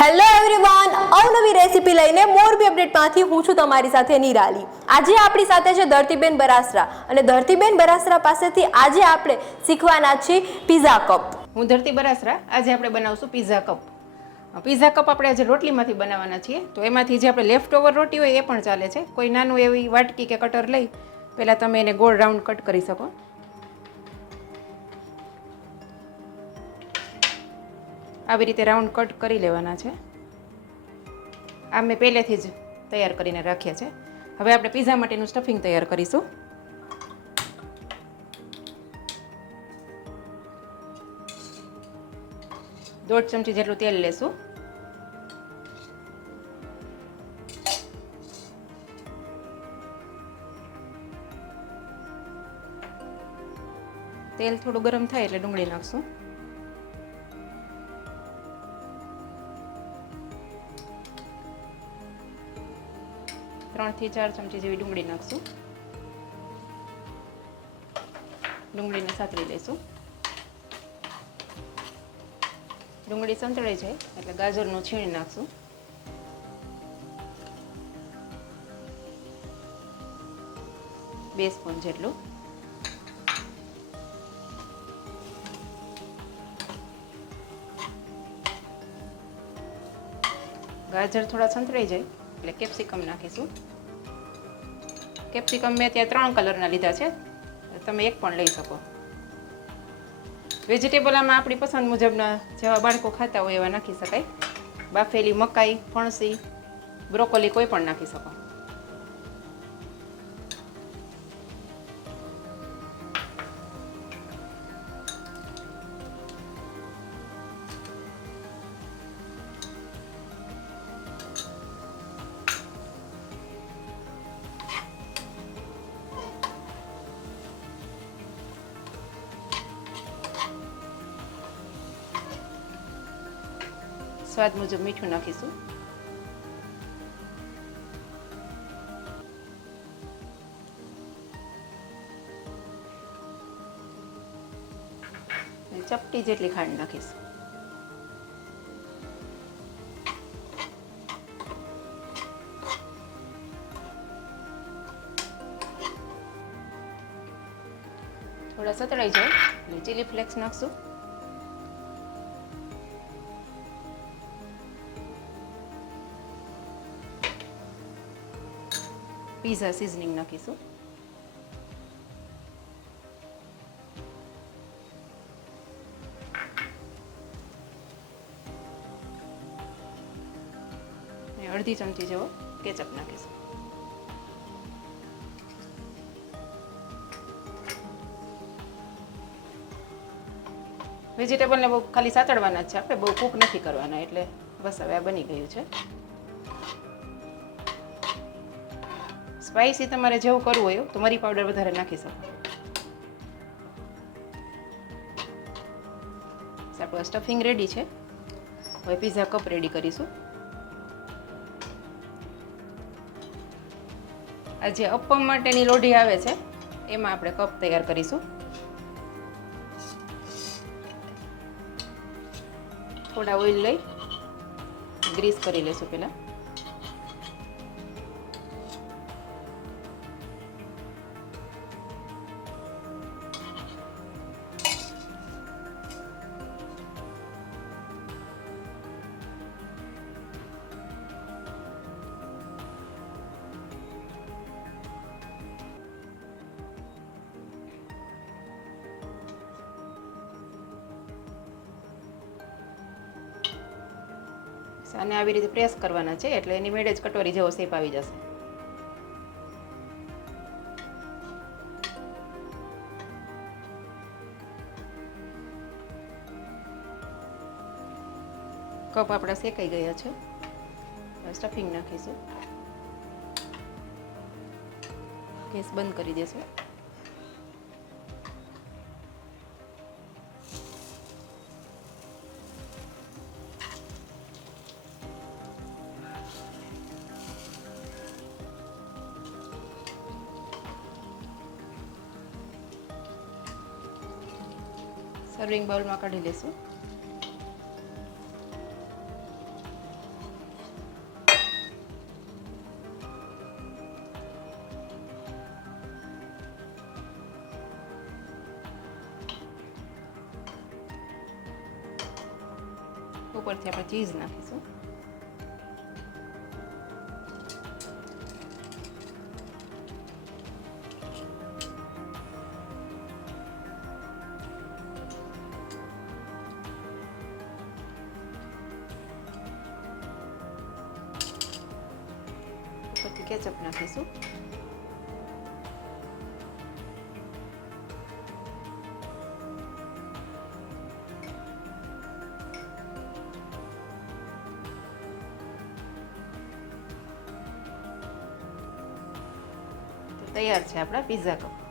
Hello everyone અવનવી recipe લઈને મોરબી અપડેટમાંથી હું છું તમારી સાથે નિરાલી. આજે આપણી સાથે છે ધરતીબેન બરાસરા અને ધરતીબેન બરાસરા પાસેથી આજે આપણે શીખવાના છીએ પીઝા કપ હું ધરતી બરાસરા, આજે આપણે બનાવશું પીઝા કપ પીઝા કપ આપણે આજે રોટલીમાંથી બનાવવાના છીએ. તો એમાંથી જે આપણે લેફ્ટ ઓવર રોટી હોય એ પણ ચાલે છે. કોઈ નાનું એવી વાટકી કે કટર લઈ, પહેલાં તમે એને ગોળ રાઉન્ડ કટ કરી શકો. આવી રીતે રાઉન્ડ કટ કરી લેવાના છે. આ મેં પહેલેથી જ તૈયાર કરીને રાખ્યા છે. હવે આપણે પીઝા માટેનું સ્ટફિંગ તૈયાર કરીશું. દોઢ ચમચી જેટલું તેલ લેશું. તેલ થોડું ગરમ થાય એટલે ડુંગળી નાખશું. ત્રણથી ચાર ચમચી જેવી ડુંગળી નાખશું. ડુંગળીને સાતળી લઈશું. ડુંગળી સંતળાઈ જાય એટલે ગાજરનું છીણ નાખશું. બે સ્પૂન જેટલું. ગાજર થોડા સંતળાઈ જાય. એટલે કેપ્સિકમ નાખીશું. કેપ્સિકમ મેં ત્યાં ત્રણ કલરના લીધા છે. તમે એક પણ લઈ શકો. વેજીટેબલ આમાં આપણી પસંદ મુજબના જેવા બાળકો ખાતા હોય એવા નાખી શકાય. બાફેલી મકાઈ, ફણસી, બ્રોકોલી કોઈ પણ નાખી શકો. સ્વાદ મુજબ મીઠું નાખીશું. ચપટી જેટલી ખાંડ નાખીશું. થોડા સતળાઈ જાય અને ચીલી ફ્લેક્સ નાખશું. પીઝા સિઝનિંગ નાખીશું અડધી ચમચી જેવો કેચઅપ નાખીશું વેજીટેબલને બહુ ખાલી સાતડવાના જ છે, આપણે બહુ કૂક નથી કરવાના, એટલે બસ હવે આ બની ગયું છે. સ્પાઇસી તમારે જેવું કરવું હોય તો મરી પાવડર વધારે નાખી શકો. આપણું સ્ટફિંગ રેડી છે. હવે પીઝા કપ રેડી કરીશું. આ જે અપમ માટેની લોઢી આવે છે, એમાં આપણે કપ તૈયાર કરીશું. થોડા ઓઇલ લઈ ગ્રીસ કરી લેશું પહેલાં. અને આવી રીતે પ્રેસ કરવાના છે, એટલે એની મેળે જ કટોરી જેવો શેપ આવી જશે. કપ આપણા શેકાઈ ગયા છે. સ્ટફિંગ નાખીશું. ગેસ બંધ કરી દેશું. સર્વિંગ બાઉલમાં કાઢી લઈશું ઉપરથી આપણે ચીઝ નાખીશું. ઉપરથી કેચઅપ નાખીશું. તૈયાર છે આપણા પીઝા કપ